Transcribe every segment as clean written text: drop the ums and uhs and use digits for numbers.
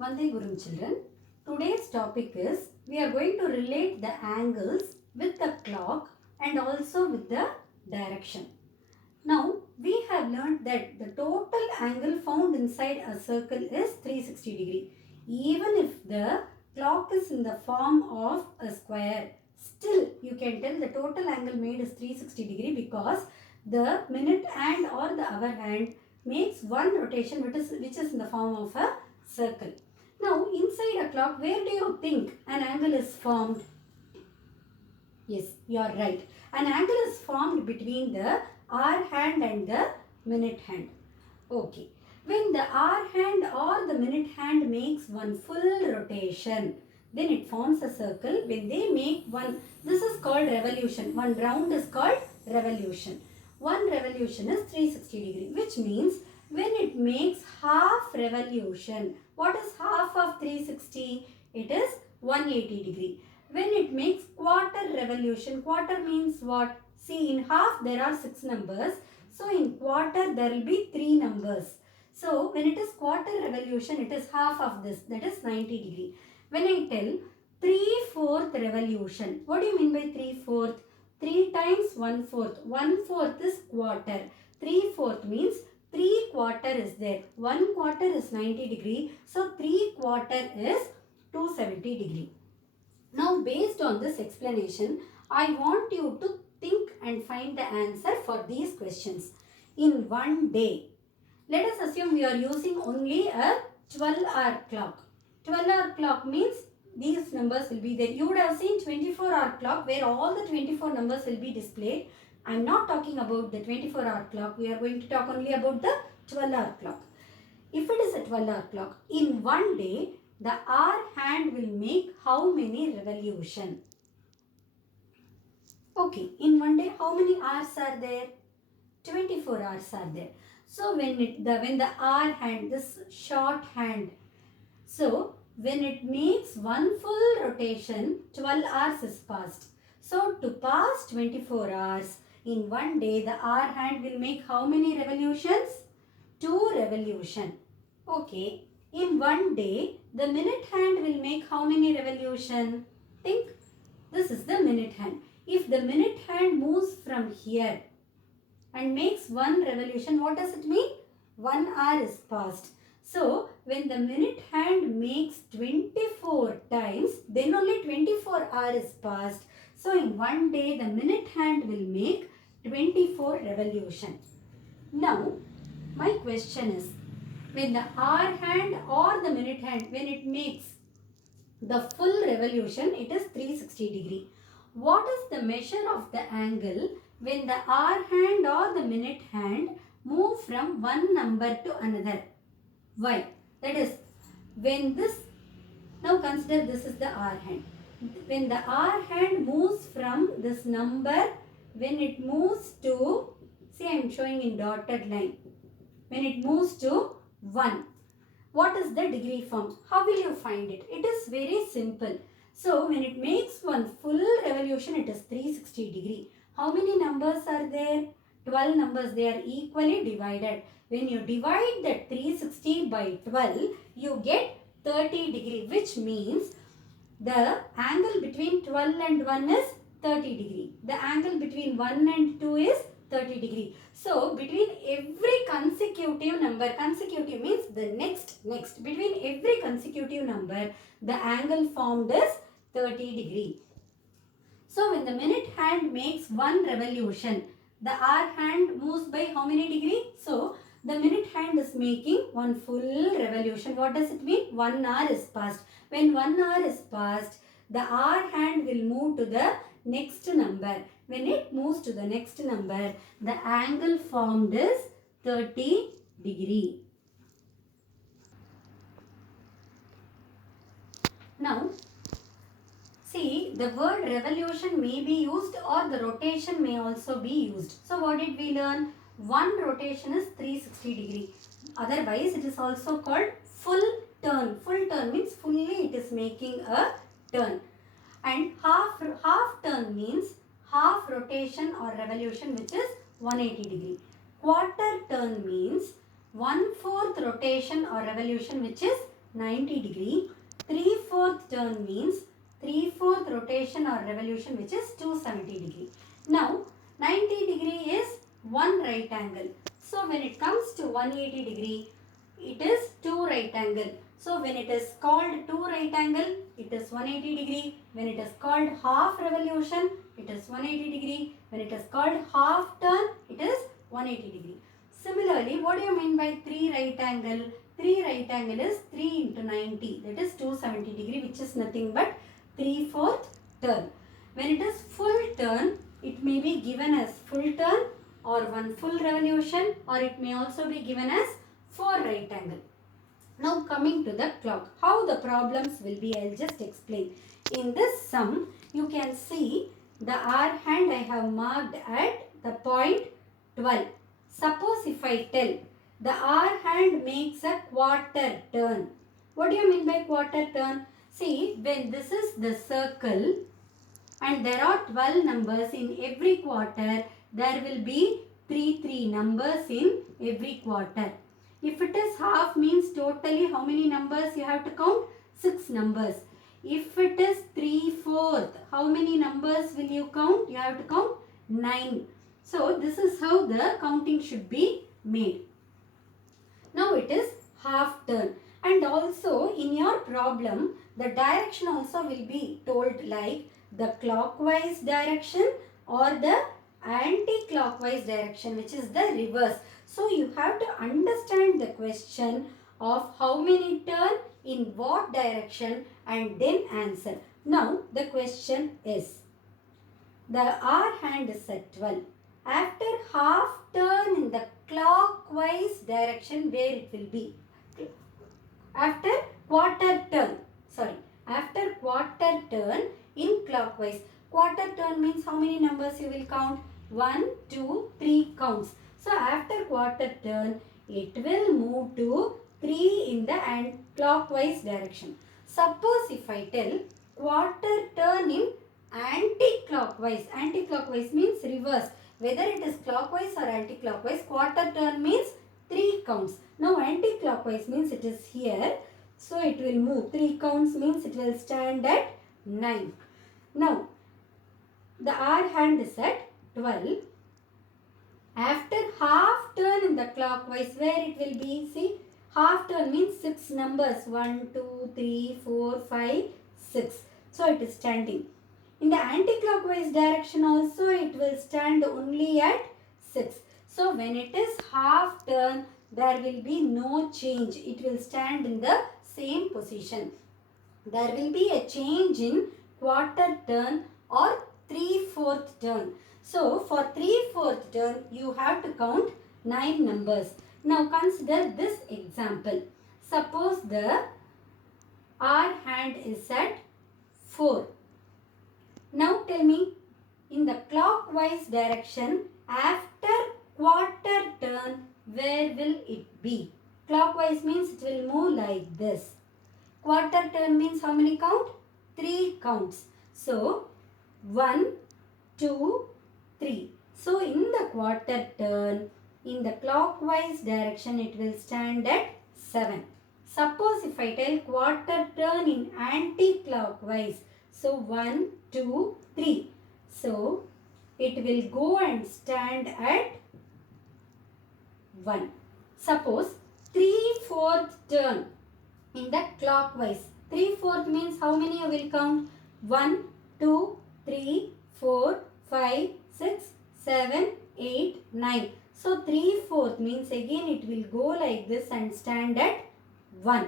Vande Gurum children. Today's topic is we are going to relate the angles with the clock and also with the direction. Now we have learned that the total angle found inside a circle is 360 degree. Even if the clock is in the form of a square, still you can tell the total angle made is 360 degree because the minute hand or the hour hand makes one rotation which is in the form of a circle. Now inside a clock, where do you think an angle is formed? Yes, you are right. An angle is formed between the hour hand and the minute hand. Okay. When the hour hand or the minute hand makes one full rotation, then it forms a circle. When they make one, this is called revolution. One round is called revolution. One revolution is 360 degree, which means when it makes half revolution, what is half of 360? It is 180 degree. When it makes quarter revolution, quarter means what? See, in half there are 6 numbers. So in quarter there will be 3 numbers. So when it is quarter revolution, it is half of this, that is 90 degree. When I tell 3/4 revolution, what do you mean by 3/4? 3 times 1/4. 1/4 is quarter. 3/4 means 3 quarter is there. 1 quarter is 90 degree. So 3 quarter is 270 degree. Now based on this explanation, I want you to think and find the answer for these questions. In one day, let us assume we are using only a 12-hour clock. 12-hour clock means these numbers will be there. You would have seen 24-hour clock where all the 24 numbers will be displayed. I am not talking about the 24-hour clock. We are going to talk only about the 12-hour clock. If it is a 12-hour clock, in one day, the hour hand will make how many revolution? Okay, in one day, how many hours are there? 24 hours are there. So when the hour hand, this short hand, so when it makes one full rotation, 12 hours is passed. So to pass 24 hours in one day, the hour hand will make how many revolutions? 2 revolution. Okay. In one day, the minute hand will make how many revolution? Think. This is the minute hand. If the minute hand moves from here and makes one revolution, what does it mean? 1 hour is passed. So, when the minute hand makes 24 times, then only 24 hours is passed. So, in one day, the minute hand will make 24 revolution. Now, my question is, when the hour hand or the minute hand, when it makes the full revolution, it is 360 degree. What is the measure of the angle when the hour hand or the minute hand move from one number to another? Why? That is, when this, now consider this is the hour hand. When the hour hand moves from this number, when it moves to, see I am showing in dotted line. When it moves to 1. What is the degree form? How will you find it? It is very simple. So, when it makes one full revolution, it is 360 degree. How many numbers are there? 12 numbers. They are equally divided. When you divide that 360 by 12, you get 30 degree, which means the angle between 12 and 1 is 30 degree. The angle between 1 and 2 is 30 degree. So, between every consecutive number, consecutive means the next, between every consecutive number, the angle formed is 30 degree. So, when the minute hand makes one revolution, the hour hand moves by how many degree? So, the minute hand is making one full revolution. What does it mean? 1 hour is passed. When 1 hour is passed, the hour hand will move to the next number. When it moves to the next number, the angle formed is 30 degree. Now, see, the word revolution may be used or the rotation may also be used. So, what did we learn? One rotation is 360 degree. Otherwise, it is also called full turn. Full turn means fully it is making a turn. And half turn means half rotation or revolution, which is 180 degree. Quarter turn means 1/4 rotation or revolution, which is 90 degree. 3/4 turn means 3/4 rotation or revolution, which is 270 degree. Now 90 degree is one right angle. So when it comes to 180 degree, it is two right angle. So when it is called two right angle, it is 180 degree. When it is called half revolution, it is 180 degree. When it is called half turn, it is 180 degree. Similarly, what do you mean by 3 right angle? 3 right angle is 3 into 90, that is 270 degree, which is nothing but 3/4 turn. When it is full turn, it may be given as full turn or one full revolution, or it may also be given as 4 right angle. Now coming to the clock, how the problems will be, I'll just explain. In this sum, you can see the R hand I have marked at the point 12. Suppose if I tell the R hand makes a quarter turn. What do you mean by quarter turn? See, when this is the circle and there are 12 numbers in every quarter, there will be 3 numbers in every quarter. If it is half means totally how many numbers you have to count? 6 numbers. If it is 3/4, how many numbers will you count? You have to count 9. So this is how the counting should be made. Now it is half turn, and also in your problem the direction also will be told like the clockwise direction or the anti-clockwise direction, which is the reverse. So you have to understand the question of how many turn in what direction and then answer. Now the question is, the R hand is at 12. After half turn in the clockwise direction, where it will be? After quarter turn, after quarter turn in clockwise. Quarter turn means how many numbers you will count? 1, 2, 3 counts. So after quarter turn, it will move to 3 in the clockwise direction. Suppose if I tell quarter turn in anti-clockwise. Anti-clockwise means reverse. Whether it is clockwise or anti-clockwise, quarter turn means 3 counts. Now anti-clockwise means it is here. So it will move. 3 counts means it will stand at 9. Now the R hand is at 12. After half turn in the clockwise, where it will be? See, half turn means 6 numbers. 1, 2, 3, 4, 5, 6. So it is standing. In the anti-clockwise direction also it will stand only at 6. So when it is half turn, there will be no change. It will stand in the same position. There will be a change in quarter turn or 3/4 turn. So for 3/4 turn, you have to count 9 numbers. Now consider this example. Suppose the R hand is at 4. Now tell me, in the clockwise direction, after quarter turn, where will it be? Clockwise means it will move like this. Quarter turn means how many count? 3 counts. So 1, 2, 3. So in the quarter turn, in the clockwise direction, it will stand at 7. Suppose if I tell quarter turn in anti-clockwise, so 1, 2, 3. So it will go and stand at 1. Suppose 3/4 turn in the clockwise. 3/4 means how many you will count? 1, 2, 3, 4, 5, 6, 7, 8, 9. So 3/4 means again it will go like this and stand at 1.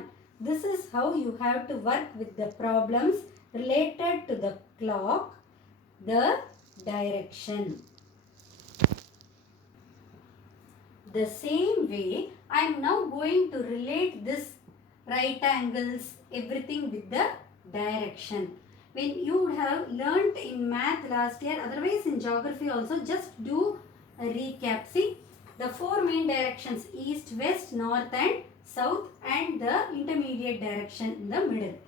This is how you have to work with the problems related to the clock, the direction. The same way, I am now going to relate this right angles, everything with the direction. When you have learnt in math last year, otherwise in geography also, just do a recap. See, the 4 main directions, east, west, north and south, and the intermediate direction in the middle.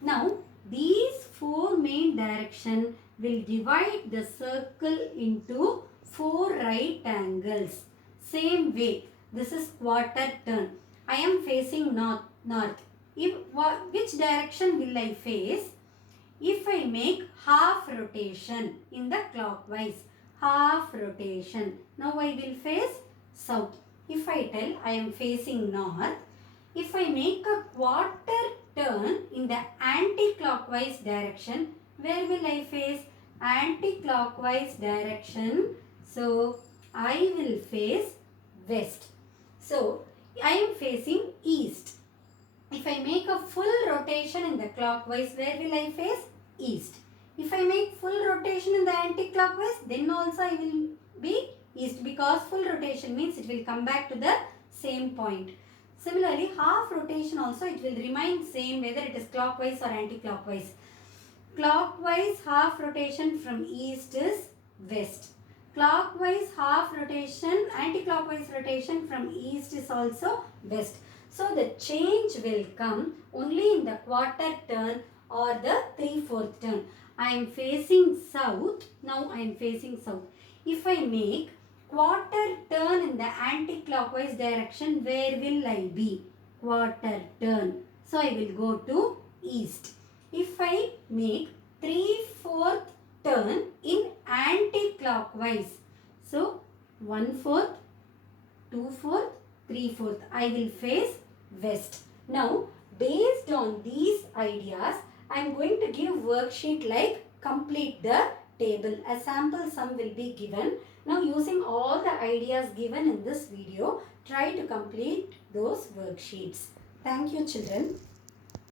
Now, these 4 main direction will divide the circle into 4 right angles. Same way, this is quarter turn. I am facing north. which direction will I face? If I make half rotation in the clockwise, half rotation, now I will face south. If I tell I am facing north, if I make a quarter turn in the anti-clockwise direction, where will I face? Anti-clockwise direction. So, I will face west. So, I am facing east. If I make a full rotation in the clockwise, where will I face? East. If I make full rotation in the anti-clockwise, then also I will be east, because full rotation means it will come back to the same point. Similarly, half rotation also it will remain same whether it is clockwise or anti-clockwise. Clockwise half rotation from east is west. Clockwise half rotation, anti-clockwise rotation from east is also west. So the change will come only in the quarter turn or the 3/4 turn. I am facing south. Now I am facing south. If I make quarter turn in the anti-clockwise direction, where will I be? Quarter turn. So I will go to east. If I make 3/4 turn in anti-clockwise, so 1/4, 2/4, 3/4, I will face west. Now, based on these ideas, I am going to give worksheet like complete the table. A sample sum will be given. Now, using all the ideas given in this video, try to complete those worksheets. Thank you, children.